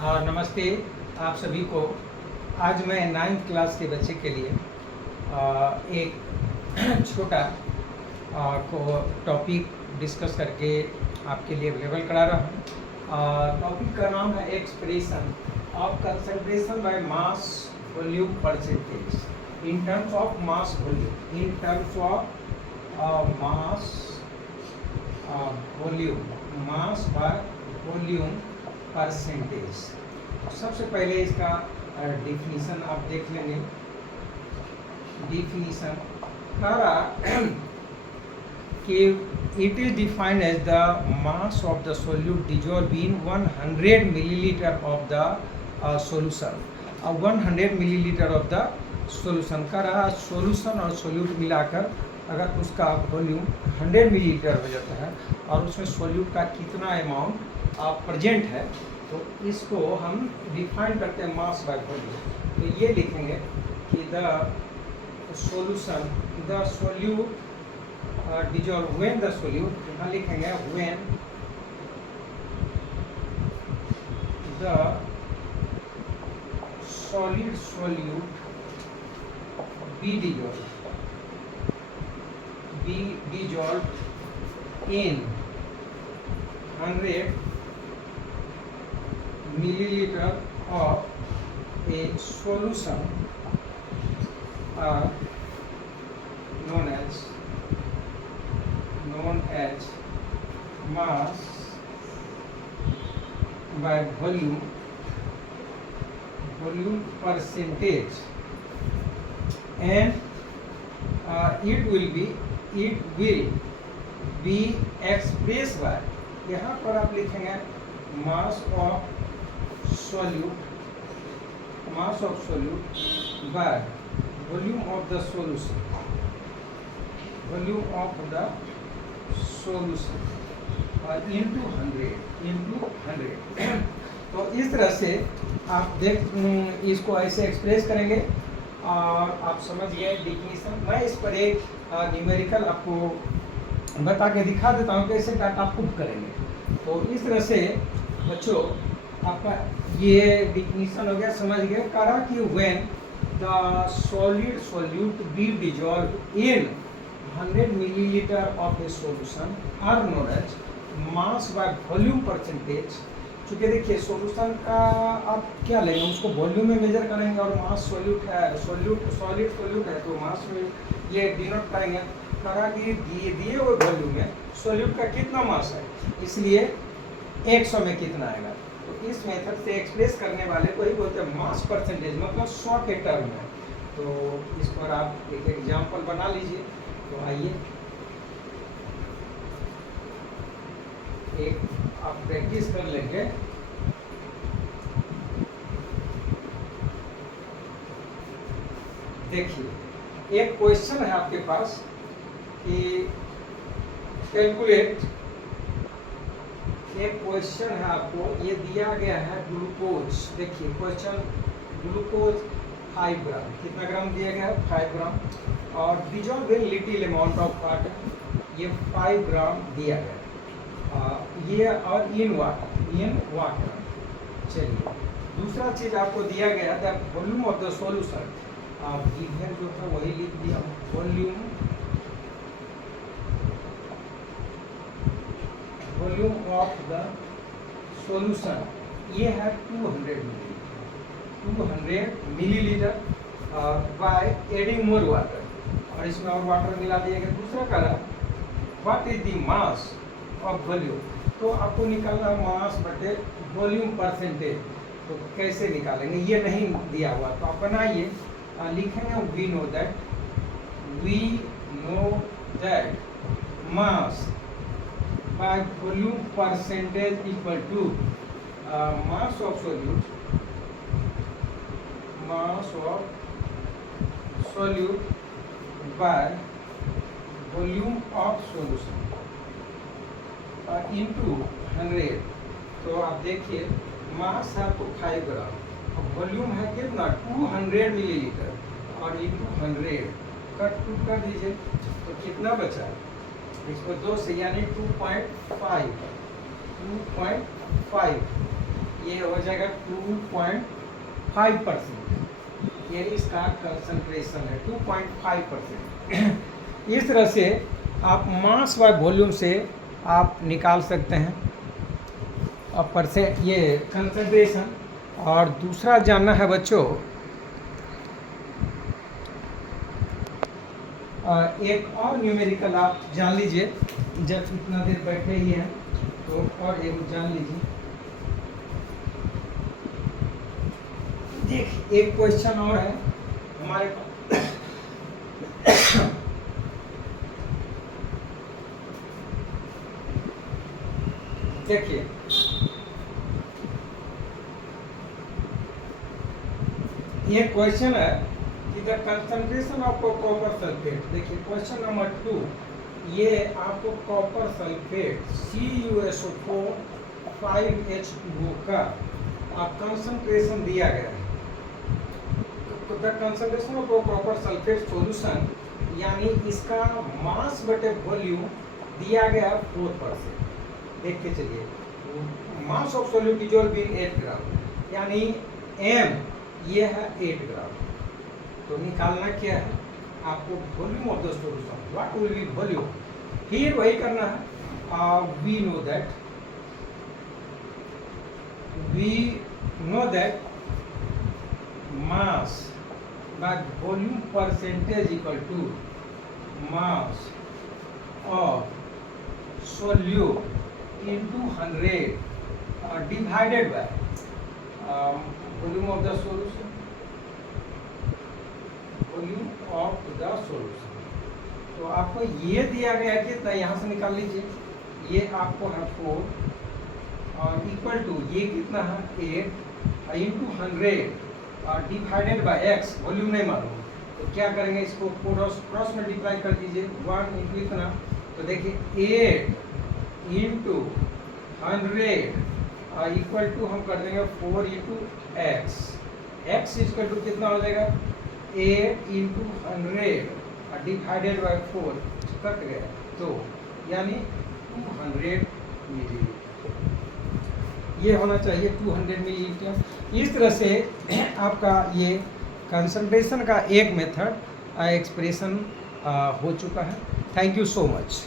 नमस्ते आप सभी को। आज मैं 9th क्लास के बच्चे के लिए एक छोटा को टॉपिक डिस्कस करके आपके लिए अवेलेबल करा रहा हूँ। टॉपिक का नाम है expression of concentration by mass volume percentage in terms of mass volume, in terms of mass volume, mass by volume percentage. सबसे पहले इसका डिफिनीशन आप देख लेंगे। डिफिनीशन कि it is defined as the mass of the solute dissolve in 100 millilitre of the solution. 100 millilitre of the solution का रहा solution और सोल्यूट मिलाकर अगर उसका वॉल्यूम 100 मिलीलीटर हो जाता है और उसमें सोल्यूट का कितना अमाउंट प्रेजेंट है, तो इसको हम डिफाइन करते हैं मास बाय वॉल्यूम। तो ये लिखेंगे कि the solution, the solute dissolve when the solute, यहाँ लिखेंगे when the solid solute be dissolved in 100 milliliter of a solution are known as mass by volume percentage, and it will be expressed by, यहाँ पर आप लिखेंगे मास of solute by volume of the solution, into 100। तो इस तरह से आप इसको ऐसे एक्सप्रेस करेंगे और आप समझ गए डिफिनीशन। मैं इस पर एक न्यूमेरिकल आपको बता के दिखा देता हूँ कैसे डाटा पुट करेंगे। तो इस तरह से बच्चों आपका ये डिफिनीशन हो गया, समझ गए। कहा कि when the solid solute be dissolve in 100 millilitre of a solution are known as mass by volume percentage. चूँकि देखिए सोल्यूशन का आप क्या लेंगे, उसको वॉल्यूम में मेजर करेंगे और मास सोल्यूट है, सॉलिड सोल्यूट है तो मास में ये डिनोट करेंगे। कहा कि दिए हुए वॉल्यूम में सोल्यूट का कितना मास है, इसलिए 100 में कितना आएगा। तो इस मेथड से एक्सप्रेस करने वाले को ही बोलते हैं मास परसेंटेज, मतलब 100 के टर्म में। तो इस पर आप एक एग्जाम्पल बना लीजिए। तो आइए एक आप प्रैक्टिस कर लेंगे। देखिए एक क्वेश्चन है आपके पास कि कैलकुलेट, एक क्वेश्चन है आपको ये दिया गया है ग्लूकोज। देखिए क्वेश्चन ग्लूकोज 5 ग्राम, कितना ग्राम दिया गया है 5 ग्राम, और dissolve in little amount of water, ये 5 ग्राम दिया गया ये, और इन वाटर। चलिए दूसरा चीज आपको दिया गया the volume of the solution. Given जो था वही लिख दिया, वॉल्यूम ऑफ द सॉल्यूशन, ये है 200 millilitre by adding more water, और इसमें और वाटर मिला दिया गया। दूसरा करा what is the mass of volume, तो आपको निकालना मास बटे वॉल्यूम परसेंटेज। तो कैसे निकालेंगे, ये नहीं दिया हुआ तो आप बनाइए। लिखेंगे we know that mass by volume percentage equal to mass of solute by volume of solution into 100। तो आप देखिए मास है तो 5 ग्राम, वॉल्यूम है कितना 200 मिलीलीटर, और इनटू 100 कट टू कर दीजिए तो कितना बचा, इसको 2 से यानी 2.5 ये हो जाएगा 2.5%, ये इसका कंसंट्रेशन है 2.5%। इस तरह से आप मास बाय वॉल्यूम से आप निकाल सकते हैं परसेंट ये कंसंट्रेशन। और दूसरा जानना है बच्चों, एक और न्यूमेरिकल आप जान लीजिए, जब इतना देर बैठे ही हैं तो और एक जान लीजिए। देख एक क्वेश्चन और है हमारे पास। देखिए ये क्वेश्चन है कि the concentration of copper sulphate. देखिए क्वेश्चन नंबर 2, ये आपको कॉपर सल्फेट CuSO4 5H2O का कंसंट्रेशन दिया गया है। तो the concentration of copper sulphate solution, यानी इसका मास बटे वॉल्यूम दिया गया 4%। देखते चलिए, मास ऑफ सॉल्यूट डिसॉल्व्ड इन 8 ग्राम, यानी m ये है 8 ग्राम। तो निकालना क्या है आपको, volume of the solution, what will be volume. फिर वही करना है, we know that mass by volume percentage equal to mass of solute into 100 divided by volume of the solution, volume of the solution। तो आपको ये दिया गया है कि यहाँ से निकाल लीजिए, ये आपको है 4 और इक्वल टू ये कितना है 8 into 100 divided by x, volume नहीं मालूम। तो क्या करेंगे, इसको क्रॉस मल्टीप्लाई कर दीजिए, 1 इंटू इतना। तो देखिए 8 इंटू 100 इक्वल टू हम कर देंगे 4 into X. X equal to कितना हो जाएगा 8 इंटू 100 डिवाइडेड बाय 4, कट गया तो यानी 200 मिलीलीटर। ये होना चाहिए 200 मिलीलीटर। इस तरह से आपका ये कंसंट्रेशन का एक मेथड एक्सप्रेशन हो चुका है। Thank you so much.